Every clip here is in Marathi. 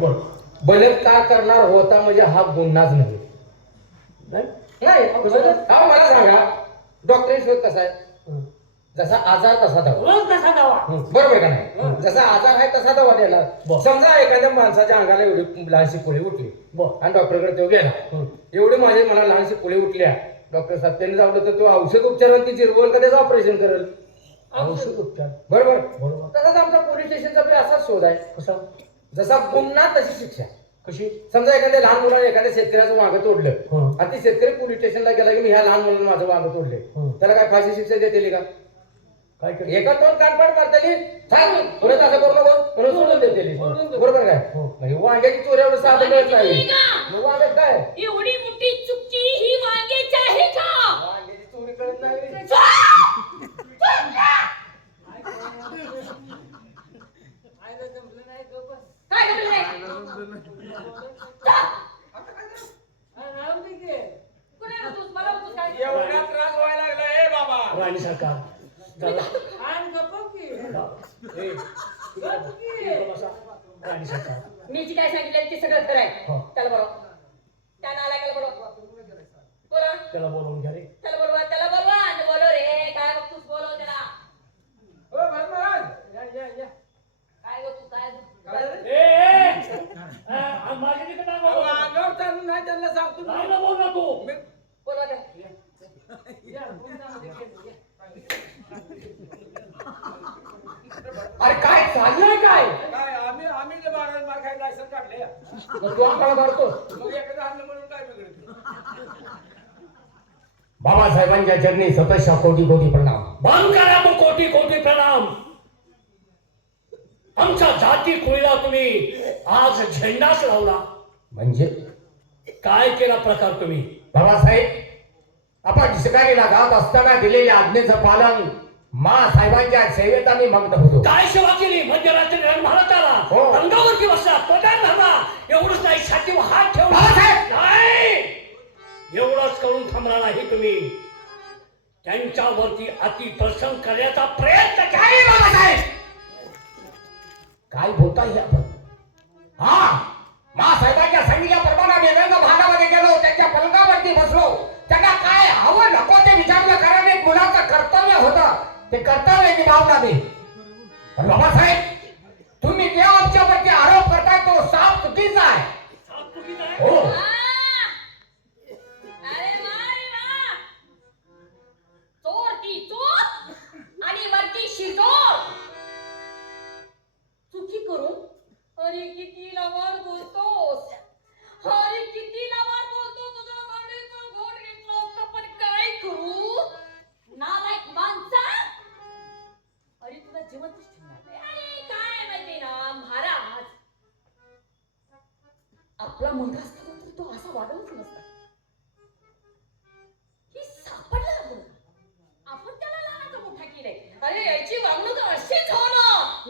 बलात्कार करणार होता म्हणजे हा गुन्हाच नाही. नाही हा मला सांगा? डॉक्टरी शोध कसा आहे. जसा आजार तसा दवा. रोज कसा दावा. बरोबर का नाही? जसा आजार आहे तसा दवा देणार बर. समजा एखाद्या माणसाच्या अंगाला एवढी लहानशी पुळी उठली आणि डॉक्टरकडे तो गेला. एवढी माझे मला लहानशी पुळी उठल्या. डॉक्टर साहेब त्यांनी जावलं तर तो औषध उपचारांनी ती जिरवल का त्याचं ऑपरेशन करेल. औषध उपचार. बरोबर. बरोबर. तसाच आमचा पोलीस स्टेशनचा असाच शोध आहे. कसा? जसा गुन्हा तशी शिक्षा. कशी? समजा एखाद्या लहान मुलाने एखाद्या शेतकऱ्याचं वांग तोडलं. आणि ती शेतकरी पोलीस स्टेशनला गेला की मी ह्या लहान मुलाने माझं वांग तोडले हं. त्याला काय फाशी शिक्षा देते का? काय केलं एका दोन कानपाट मारताली. थांब परत असं करू नको. म्हणून सोडून देते. बरोबर काय? हो. म्हणजे वांग्याची चोरी एवढं साधं मिळत नाही. वांग्यात काय? एवढी मोठी चुकी ही वांग्याची आहे का? वांग्याची चोरी कळत नाही काय झालं नाही? कुणाला होतोस? मला होतोस काय? एवढा त्रास व्हायला लागला हे बाबा राणी सरकार चला. ए, इकडे बसा. राणी सरकार मी जी काय सांगितलं ते सगळं खरं आहे हो. त्याला बोलव त्या नालायकाला बोलव बोला त्याला बोलावून घ्या रे त्याला बोलवा त्याला बोलवा आणि बोलव रे काय बघतोस बोलव त्याला हो, भरत महाराज. काय गं तू काय ए, ए! आ, आ, माझ्या तिकडे नाही अहो, बोलू. अंगावर चालून नाही त्यांना सांगतो नाही ना बोल ना तू बोलवा त्याला अरे काय चाललंय काय काय आम्ही आम्ही जे बारा मार खायला लायसन काढले मग तू आम्हाला मारतोस मग एखादं आणलं म्हणून काय बिघडत बाबासाहेबांच्या चरणी सतशा कोटी कोटी प्रणाम. मान करा मग कोटी कोटी प्रणाम. आमच्या जाती कुळीला तुम्ही आज झेंडाच लावला. म्हणजे? काय केला प्रकार तुम्ही? बाबासाहेब आपण शिकारीला जात असताना दिलेल्या आज्ञेचं पालन मा साहेबांच्या सेवेत आम्ही मग्न होतो. काय सेवा केली? मध्यरात्री रणभारात आला हो. अंगावरती बसला पगार धरला. एवढंच नाही छातीवर हात ठेवला. बाबासाहेब! नाही! एवढंच करून थांबला नाही तुम्ही. त्यांच्यावरती अतिप्रसंग करण्याचा प्रयत्न काय काय बोलताय हे आपण? हा मा साहेबांच्या सांगितल्याप्रमाणे आम्ही रंग भागामध्ये गेलो त्यांच्या पलंगावरती बसलो. त्यांना काय हवं नको ते विचारलं कारण एक मुलाचं कर्तव्य होतं. ते कर्तव्य निभावलं मी पण बाबासाहेब तुम्ही जे आमच्यावरती आरोप करताय तो साफ चुकीचं आहे. हो.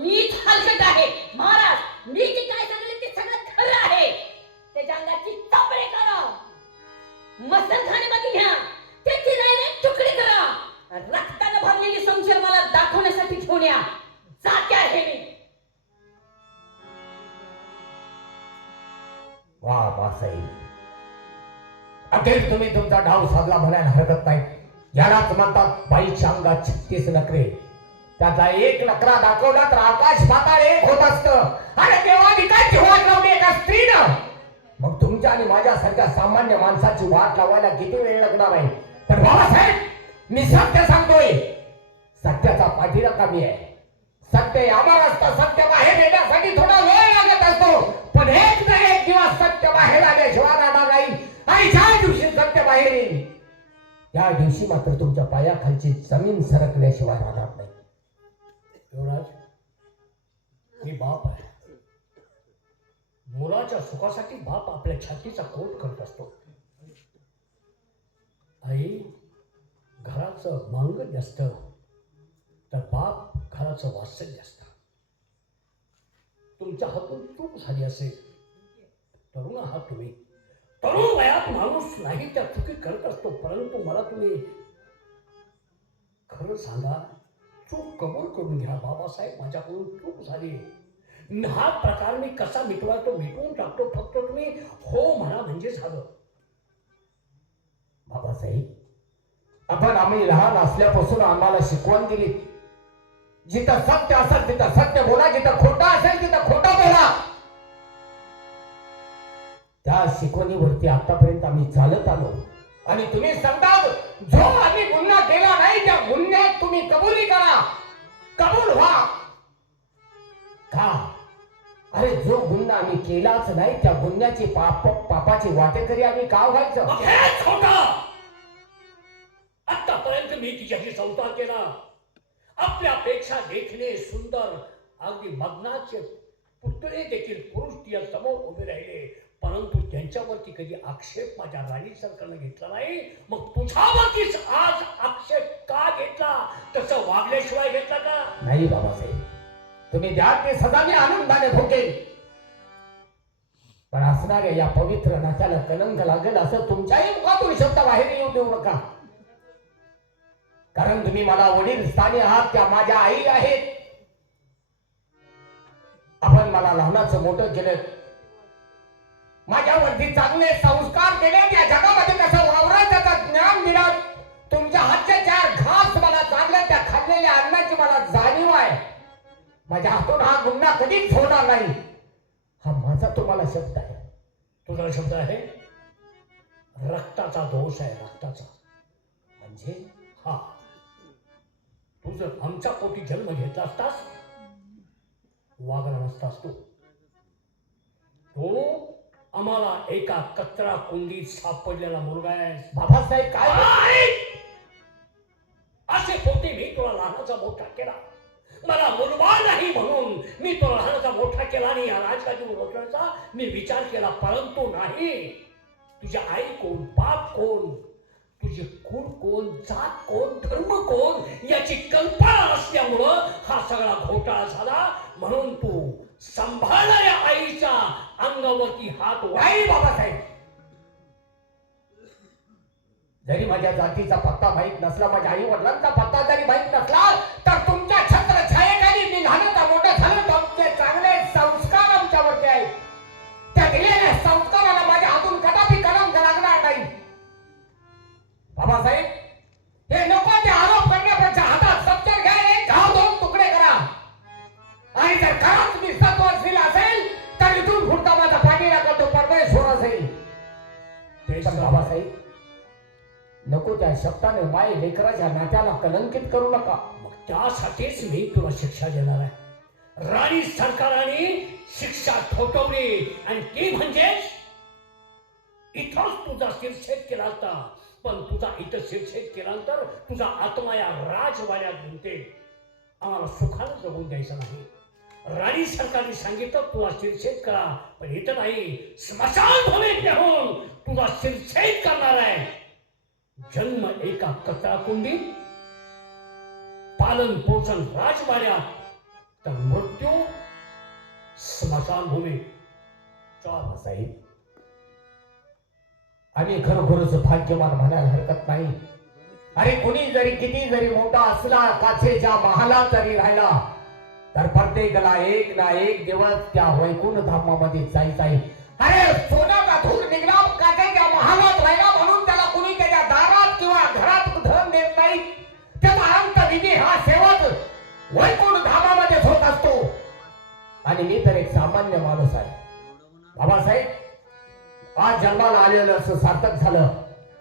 मीच हलकट आहे. महाराज मी जे काय सांगले ते सगळं खरं आहे. त्याच्या अंगाची चापडे करा. मस्तरखान्यामध्ये घ्या. त्याची डायरेक्ट तुकडे करा. रक्तानं भरलेली संशय मला दाखवण्यासाठी घेऊन या. जाते आहे मी. वा बासाहेब अखेर तुम्ही तुमचा डाव साधला म्हणायला हरकत नाही. यालाच म्हणतात बाईच्या अंगात छत्तीस नकरे त्याचा एक नकरा दाखवला तर आकाश पाताळ एक होत असत अरे केव्हा विकायची वाट लावली एका स्त्रीनं. मग तुमच्या आणि माझ्यासारख्या सामान्य माणसाची वाट लावायला किती वेळ लागणार आहे? तर बाबासाहेब मी सत्य सांगतोय. सत्याचा पाठीला कमी आहे. सत्य यावर असतं सत्य बाहेर येण्यासाठी थोडा वेळ लागत असतो. पण एक ना एक दिवस सत्य बाहेर आल्याशिवाय राहणार नाही. आणि ज्या दिवशी सत्य बाहेर येईल त्या दिवशी मात्र तुमच्या पायाखालची जमीन सरकल्याशिवाय राहणार नाही. युवराज मी बाप आहे. मुलाच्या सुखासाठी बाप आपल्या छातीचा कोट करत असतो. आई घराचं मांग जास्त तर बाप घराचं वात्सल्य जास्त तुमच्या हातून चूक झाली असेल. तरुण आहात तुम्ही. तरुण वयात माणूस नाही त्या चुकी करत असतो परंतु मला तुम्ही खरं सांगा चूक कबूल करून घ्या बाबासाहेब माझ्याकडून चूक झाली. हा प्रकार मी कसा मिटवा तो मिटवून टाकतो फक्त तुम्ही हो म्हणा म्हणजे झालं. बाबासाहेब आपण आम्ही लहान असल्यापासून आम्हाला शिकवण दिली. जिथं सत्य असेल तिथं सत्य बोला जिथं खोटं असेल तिथं खोटं बोला. त्या शिकवणीवरती आतापर्यंत आम्ही चालत आलो. आणि तुम्ही सांगता जो आम्ही गुन्हा केला नाही त्या गुन्ह्यात तुम्ही कबुली करा. कबूल व्हा. का? अरे जो गुन्हा आम्ही केलाच नाही त्या गुन्ह्याची पाप पापाची वाटेकरी आम्ही का व्हायचं? मग हेच खोटा! आतापर्यंत मी तिच्याशी संसार केला. आपल्यापेक्षा देखणे सुंदर अगदी मग्नाचे पुतळे देखील पुरुष तिच्या समोर उभे राहिले. परंतु त्यांच्यावरती कधी आक्षेप माझ्या राणी सरकारनं घेतला नाही. मग तुझ्यावरतीच आज आक्षेप का घेतला? तसं वागल्याशिवाय घेतला का? नाही बाबासाहेब. तुम्ही द्या ते सदा मी आनंदाने भोगेल पण असणाऱ्या या पवित्र नात्याला कलंक लागेल असं तुमच्याही मुखातून शब्द बाहेर येऊ देऊ नका. कारण तुम्ही मला वडील स्थानी आहात त्या माझ्या आई आहेत. आपण मला लहानाचं मोठं केलं माझ्यावरती चांगले संस्कार केले या जगामध्ये कसं वावरायचं त्याचं ज्ञान दिलं तुमच्या हातच्या चार घास मला चांगल्या त्या खाल्लेल्या अन्नाची मला जाणीव आहे. माझ्या हातून हा गुन्हा कधीच होणार नाही. हा माझा तुम्हाला शब्द आहे. तुझा शब्द आहे? रक्ताचा दोष आहे रक्ताचा. म्हणजे हा. तू जर आमच्या पोटी जन्म घेतला असतास वागला नसतास तू. तो आम्हाला एका कचरा कुंडीत सापडलेला मुलगा आहे. बाबासाहेब काय असे पोटे मी तुला लहानाचा मोठा केला. मला मुलगा नाही म्हणून मी तो लहानाचा मोठा केला आणि या राजकाजी रोखण्याचा मी विचार केला परंतु नाही. तुझी आई कोण बाप कोण तुझे कुळ कोण जात कोण धर्म कोण याची कल्पना नसल्यामुळं हा सगळा घोटाळा झाला. म्हणून सांभाळा सांभाळणाऱ्या आईच्या अंगावरती हात वाई बाबासाहेब. जरी माझ्या जातीचा पत्ता माहीत नसला माझ्या आई वडिलांचा पत्ता जरी माहीत नसला तर तुमच्या छत्र छायेखाली मी लहान का मोठं झालं तर आमचे चांगले संस्कार आमच्यावरती आहेत. त्या दिलेल्या संस्काराला माझ्या हातून कदापि कलंक लागणार नाही. बाबासाहेब शब्दाने माय लेकराच्या नात्याला कलंकित करू नका. मग त्यासाठीच मी तुला शिक्षा देणार आहे. राणी सरकाराने शिक्षा ठोठवली आणि ती म्हणजेच इथंच तुझा शिरछेद केला असता पण तुझा इथं शिरछेद केल्यानंतर तुझा आत्मा या राजवाड्यात गुंते आम्हाला सुखानं जगून द्यायचं नाही. राणी सरकारने सांगितलं तुला शिरछेद करा पण इथं नाही. स्मशान भूमीत नेऊन तुझा शिरछेद करणार आहे. जन्म एका कचरा कुंडीत पालन पोषण राजवाड्यात तर मृत्यू स्मशानभूमी. साहेब. आम्ही खरोखरच भाग्यवान म्हणायला हरकत नाही. अरे कुणी जरी किती जरी मोठा असला काचेच्या महाला जरी राहिला तर प्रत्येकाला एक ना एक दिवस त्या वैकुंठ धामामध्ये जायचं आहे अरे सोन्याचा धूर निघला काचेच्या महालात राहिला म्हणून आणि मी तर एक सामान्य माणूस आहे. बाबासाहेब आज जन्माला आलेलं असं सार्थक झालं.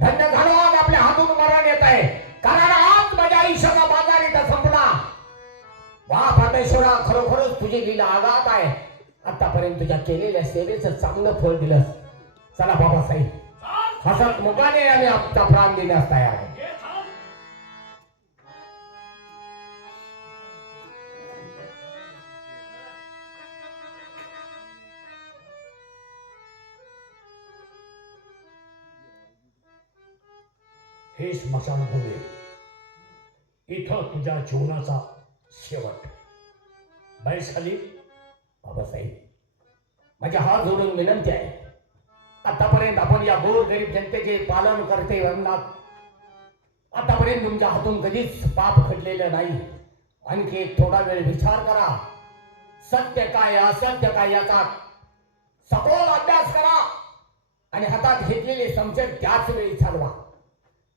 धन्य झालं आज आपल्या हातून मरण येत आहे. कारण आज माझ्या आयुष्याचा बाजार इथं संपला. वा परमेश्वरा खरोखरच तुझी लीला आघात आहे. आतापर्यंत तुझ्या केलेल्या सेवेचं चांगलं फळ दिलंस. चला बाबासाहेब हसत मुखाने आम्ही आपला प्राण देण्यास तयार आहे. हे स्मशानभूमी इथं तुझ्या जीवनाचा शेवट. बैस खाली बाबासाहेब माझ्या हात जोडून विनंती आहे. आतापर्यंत आपण या गोर गरीब जनतेचे पालन करते अंगणात आतापर्यंत तुमच्या हातून कधीच पाप घडलेलं नाही. आणखी एक थोडा वेळ विचार करा. सत्य काय असत्य काय याचा सखोल अभ्यास करा. आणि हातात घेतलेली संशय त्याच वेळी चालवा.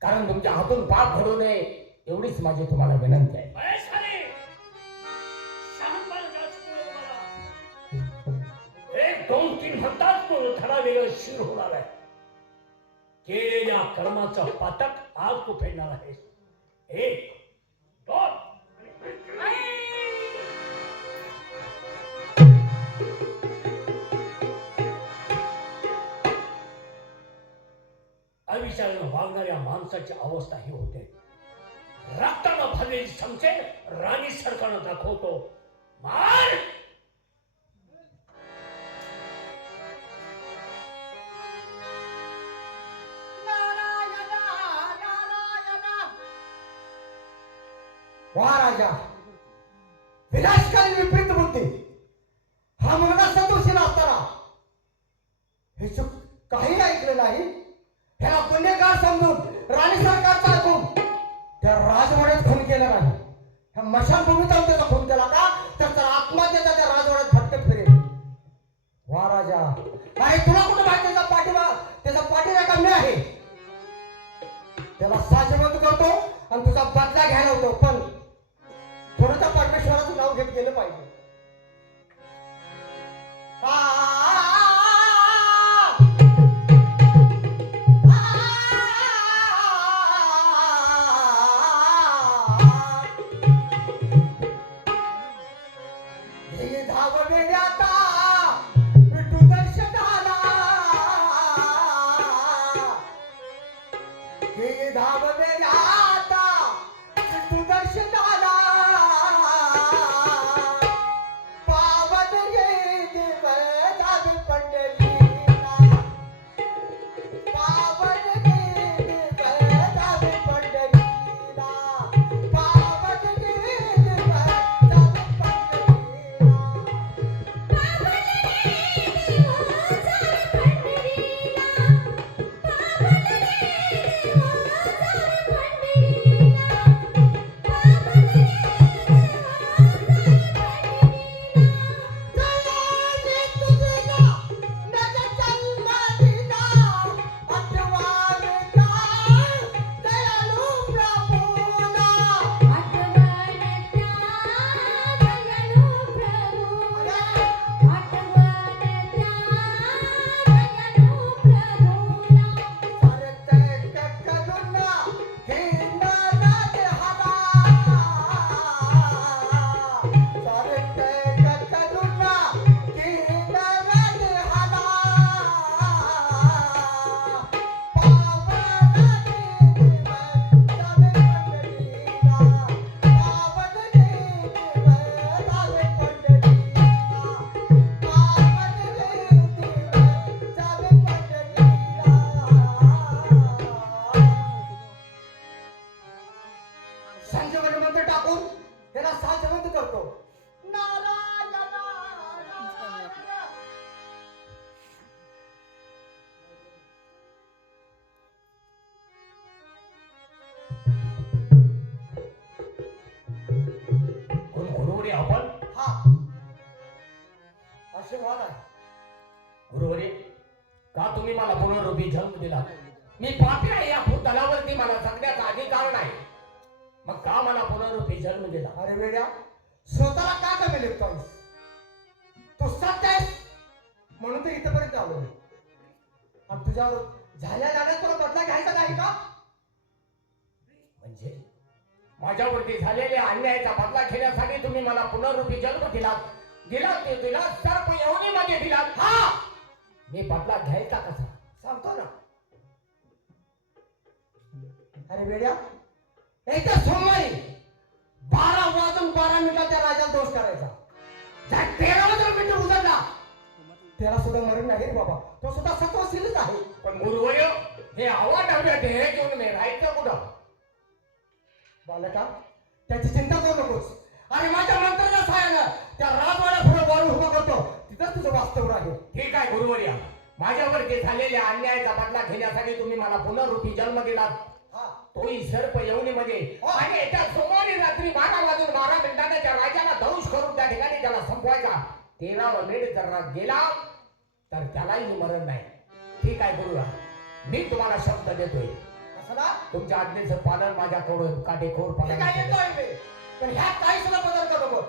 कारण तुमच्या हातून पाप घडू नये एवढीच माझी तुम्हाला विनंती आहे. एक दोन तीन म्हणतात तो वेगळं शिर होणार आहे. केलेल्या कर्माचं पातक आज तू फेडणार आहेस. एक दोन. अविचारानं वागणाऱ्या माणसाची अवस्था ही होते. रक्तानं भरलेली समजे राणी सरकारनं दाखवतो. मार! राजा मशानभूमीत जाऊन त्याचा खून केला का तर त्याला आत्महत्येचा त्या राजवाड्यात भटकत फिरेल. वा राजा. अरे तुला कुठं माहिती त्याचा पाठीमा त्याचा पाठीराखा मी आहे? त्याला साजेबंद करतो आणि तुझा बदला घ्यायला होतो पण थोडं परमेश्वराचं नाव घेत गेलं पाहिजे. Damn. त्याला साजवंत करतो. आपण? हा. आशीर्वाद आहे गुरुवरी का तुम्ही मला पुनर्रूपी जन्म दिला मी पापी आहे या भूतलावरती मला जगण्याचा अधिकार नाही. मग का मला पुनर्रूपी जन्म दिला अरे वेड्या स्वतःला का कमी लेखतोस तू सत्य आहेस? म्हणून तर इथपर्यंत आलो. आणि तुझ्यावर झाल्या जाण्यात तुला बदला घ्यायचा नाही का? म्हणजे? माझ्यावरती झालेल्या अन्यायाचा बदला घेण्यासाठी तुम्ही मला पुनर्रूपी जन्म दिला दिला ते दिला सर्प येऊन मध्ये दिला हा! मी बदला घ्यायचा कसा? सांगतो ना. अरे वेड्या एकदा सोमवारी बारा वाजून बारा मिनिटात त्या राजाला दोष करायचा. त्या तेरा वाजून मिनिट त्याला सुद्धा मरण नाही बाबा. तो सुद्धा सत्वशीलच आहे. पण मुरवय हे आव्हान हव्या ध्येय घेऊन मी राहायचं कुठं? बालका त्याची चिंता करू नकोस. आणि माझ्या मंत्राच्या सहाय्यानं त्या राजवाड्या पुढे बॉल उभा करतो. तिथं तुझं वास्तव राहील. ठीक आहे गुरुवर्या. माझ्यावरती झालेल्या अन्यायाचा बदला घेण्यासाठी तुम्ही मला पुनरुपी जन्म दिला तोही सर्प येवणीमध्ये आणि त्या सोमवारी रात्री बारा वाजून बारा मिनिटांना त्या राजाला दंश करून त्या ठिकाणी त्याला संपवायचा. तेरावा मिनिट जर गेला तर त्यालाही मरण नाही. ठीक आहे करूया मी तुम्हाला शब्द देतोय. तुमच्या आज्ञेचं पालन माझ्याकडून काटेकोर काय पालन येतोय पण ह्या काही सुद्धा बदल करू नको